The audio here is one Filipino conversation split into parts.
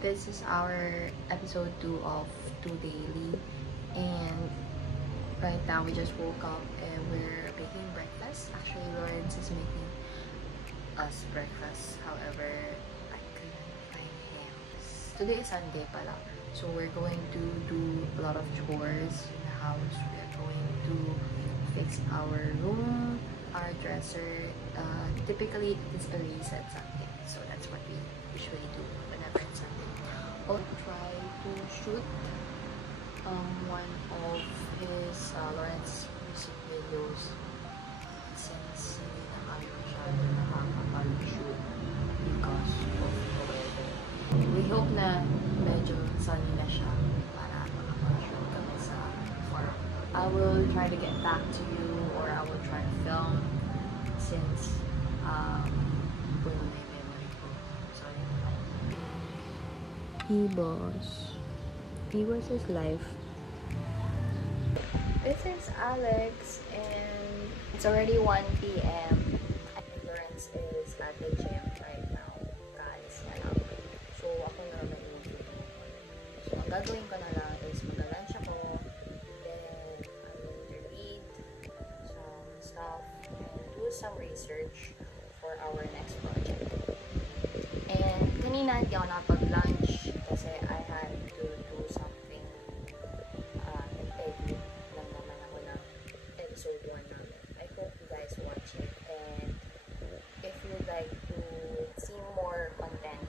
this is our episode 2 of 2 Daily, and right now we just woke up and we're making breakfast. Actually, Lawrence is making us breakfast. However, I couldn't find him. Today is Sunday pala, so we're going to do a lot of chores in the house. We're going to fix our room, our dresser. Typically, it's a reset Sunday, so that's what we usually do whenever it's Sunday. I'll try to shoot one of his Lawrence music videos since hindi na kami masyado nakakapag-shoot because of the weather. We hope na medyo sunny na siya para makapag-shoot kami sa farm. I will try to get back to you, or I will try to film since puno na yung memory ko. Sorry. He was his life. This is Alex, and it's already 1 p.m. Lawrence is at the gym right now. Kaalis na lang. So, ako na naman yung So, ang gagawin ko na lang is mag-lunch ako. Then, I'm going to read some stuff and do some research for our next project. And kanina hindi ako nakapag-lunch kasi I had to do something. Edit lang naman ako ng episode 1 namin. I hope you guys watch it, and if you'd like to see more content,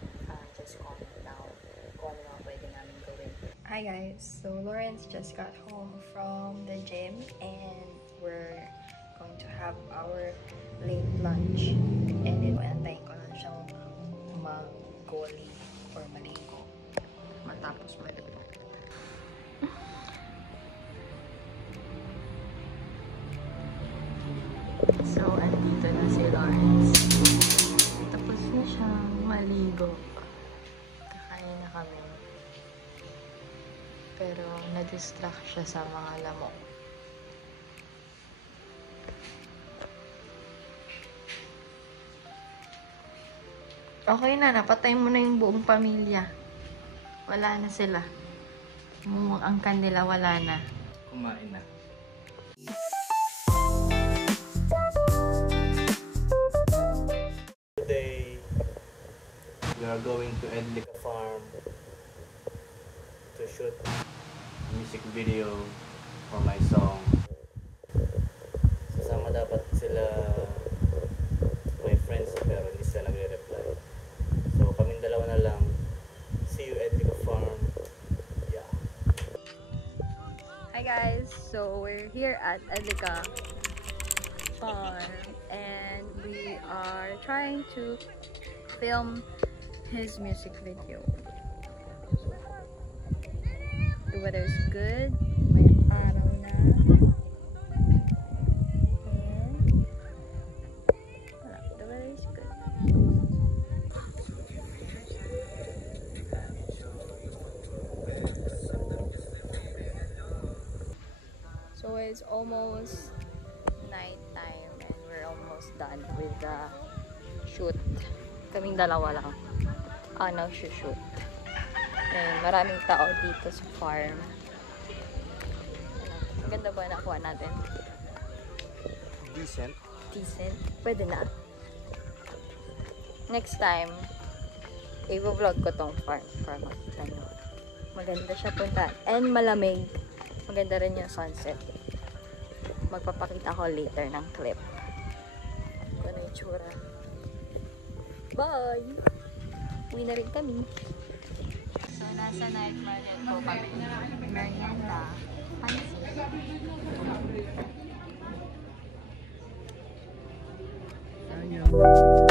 just comment down kung ano mga pwede namin gawin. Hi guys, so Lawrence just got home from the gym and we're going to have our late lunch, and antayin ko lang siyang mag-goli or maligo matapos maligo. So, andito na si Lawrence. Tapos na siyang maligo. Kakain na kami. Pero, na-distract siya sa mga lamok. Okay na, napatay mo na yung buong pamilya. Wala na sila. Ang kanila wala na. Kumain na. Today, we are going to Edlica Farm to shoot a music video for my song. Sasama dapat sila, my friends, pero hindi sila nagre-reply. So, kaming dalawa na lang. See you at Edlica Farm. Yeah. Hi guys, so we're here at Edlica Farm and we are trying to film his music video. The weather is good. May araw na. And the weather is good. So it's almost night time and we're almost done with the shoot. Kaming dalawa lang nag-shoot. And maraming tao dito sa farm. Ang ganda ba nakuha natin? Decent. Decent. Pwede na. Next time, i-vlog ko tong farm para makita nyo. Maganda siya punta. And malamig. Maganda rin yung sunset. Magpapakita ko later ng clip. Kung ano yung tsura. Bye! Uwi na rin kami. So, nasa night market po kami. Merienda. Pansit. Ayaw.